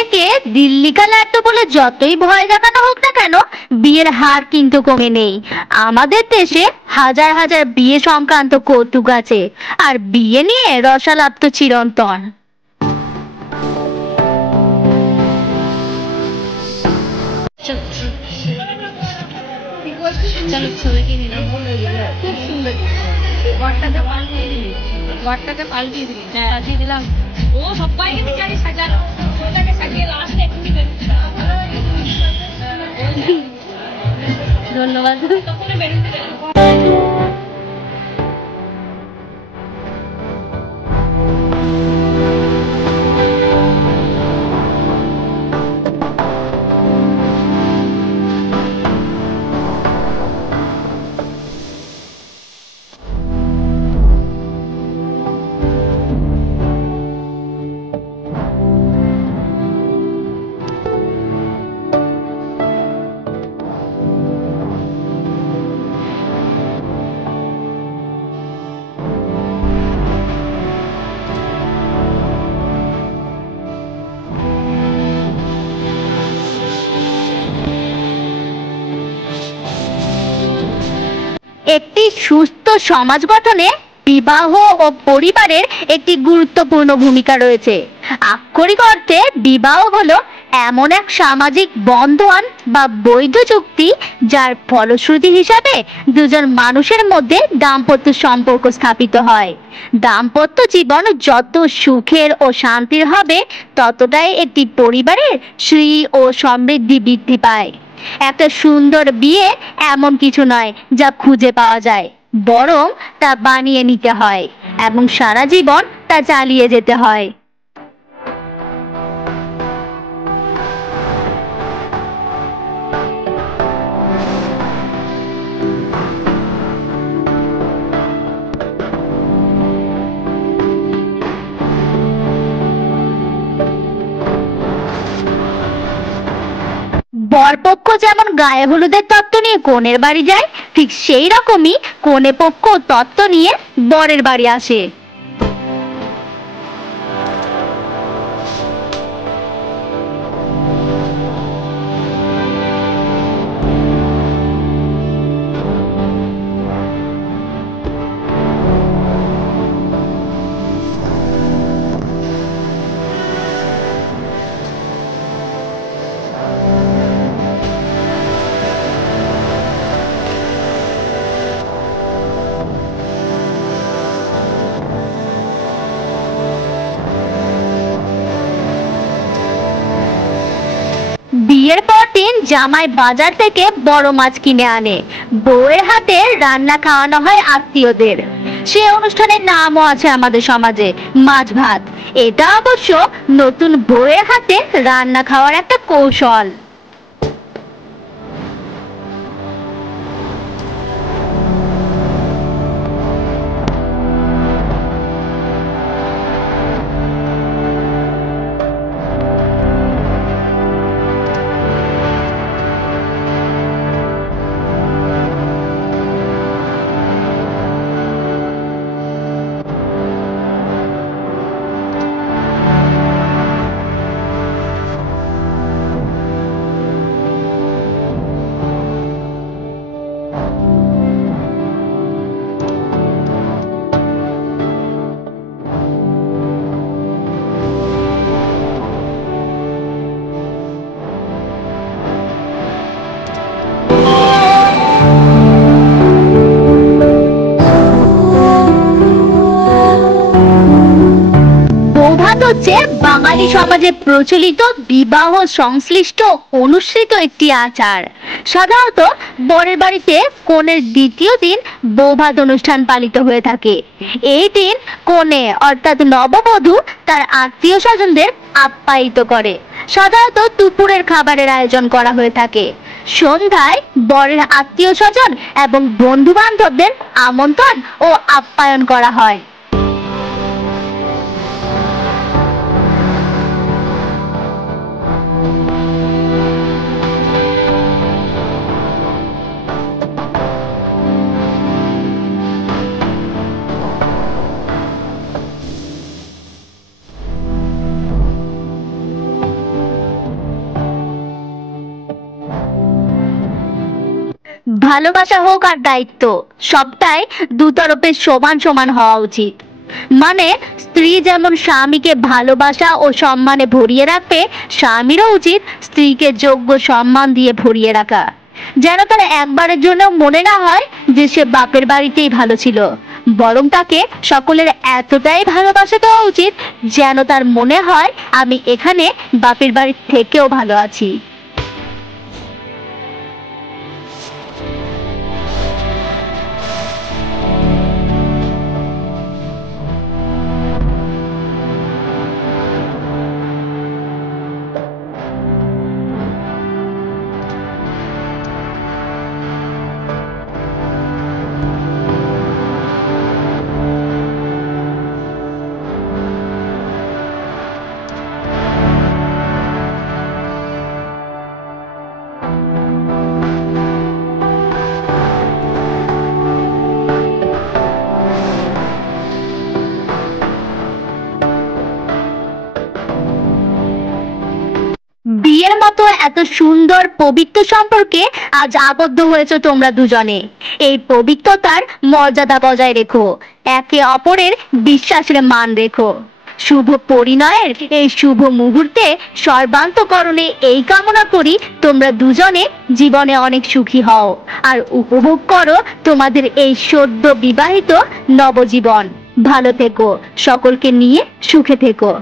বিয়েকে দিল্লি কা লাড্ডু বলে যতই ভয় দেখানো হোক না কেন, বিয়ের হার কিন্তু কমে নেই। আমাদের দেশে হাজার হাজার বিয়ে সংক্রান্ত কৌতুক আছে, আর বিয়ে নিয়ে রসালাপ তো চিরন্তন। চলো ছবি কিনে নাও। খুব সুন্দর ঘরটাতে পাল্টিয়ে দিবি, ঘরটাতে পাল্টিয়ে দিবি, সাজিয়ে দিলাম। ও সবাইকে দিকে সাজানো, ওটাকে সাজিয়ে লাস্টে একটু ধন্যবাদ। তখন বেরোতে একটি সুস্থ সমাজ গঠনে বিবাহ ও পরিবারের একটি গুরুত্বপূর্ণ ভূমিকা রয়েছে। আক্ষরিক অর্থে বিবাহ হলো এমন এক সামাজিক বন্ধন বা বৈধ চুক্তি, যার ফলশ্রুতি হিসাবে দুজন মানুষের মধ্যে দাম্পত্য সম্পর্ক স্থাপিত হয়। দাম্পত্য জীবন যত সুখের ও শান্তির হবে, ততটাই একটি পরিবারের শ্রী ও সমৃদ্ধি বৃদ্ধি পায়। একটা সুন্দর বিয়ে এমন কিছু নয় যা খুঁজে পাওয়া যায়, বরং তা বানিয়ে নিতে হয় এবং সারা জীবন তা চালিয়ে যেতে হয়। বরপক্ষ যেমন গায়ে হলুদের তত্ত্ব নিয়ে কনের বাড়ি যায়, ঠিক সেই রকমই কনে পক্ষ তত্ত্ব নিয়ে বরের বাড়ি আসে। বিয়ের পর দিন জামাই বাজার থেকে বড় মাছ কিনে আনে, বউয়ের হাতে রান্না খাওয়ানো হয় আত্মীয়দের। সে অনুষ্ঠানের নামও আছে আমাদের সমাজে, মাছ ভাত। এটা অবশ্য নতুন বউয়ের হাতে রান্না খাওয়ার একটা কৌশল। হচ্ছে বাঙালি সমাজে প্রচলিত বিবাহ সংশ্লিষ্ট অনুসৃত একটি আচার। সাধারণত বরের বাড়িতে কনের দ্বিতীয় দিন বৌভাত অনুষ্ঠান পালিত হয়ে থাকে। এই দিন কনে অর্থাৎ নববধূ তার আত্মীয় স্বজনদের আপ্যায়িত করে। সাধারণত দুপুরের খাবারের আয়োজন করা হয়ে থাকে। সন্ধ্যায় বরের আত্মীয় স্বজন এবং বন্ধু বান্ধবদের আমন্ত্রণ ও আপ্যায়ন করা হয়। ভালোবাসা হোক আর দায়িত্ব, সবটাই দুতরফের সমান সমান হওয়া উচিত। মানে স্ত্রী যেমন স্বামীকে ভালোবাসা ও সম্মানে ভরিয়ে রাখবে, স্বামীরও উচিত স্ত্রীকে যোগ্য সম্মান দিয়ে ভরিয়ে রাখা। যেন তার একবারের জন্য মনে না হয় যে সে বাপের বাড়িতেই ভালো ছিল, বরং তাকে সকলের এতটাই ভালোবাসা দেওয়া উচিত যেন তার মনে হয় আমি এখানে বাপের বাড়ির থেকেও ভালো আছি। বিয়ের মতো এত সুন্দর পবিত্র সম্পর্কে আজ আবদ্ধ হয়েছে তোমরা দুজনে। এই পবিত্রতার মর্যাদা বজায় রেখো, একে অপরের বিশ্বাসের মান রেখো। শুভ পরিণয়ের এই শুভ মুহূর্তে সর্বান্তকরণে এই কামনা করি তোমরা দুজনে জীবনে অনেক সুখী হও আর উপভোগ করো তোমাদের এই সদ্য বিবাহিত নবজীবন। ভালো থেকো, সকলকে নিয়ে সুখে থেকো।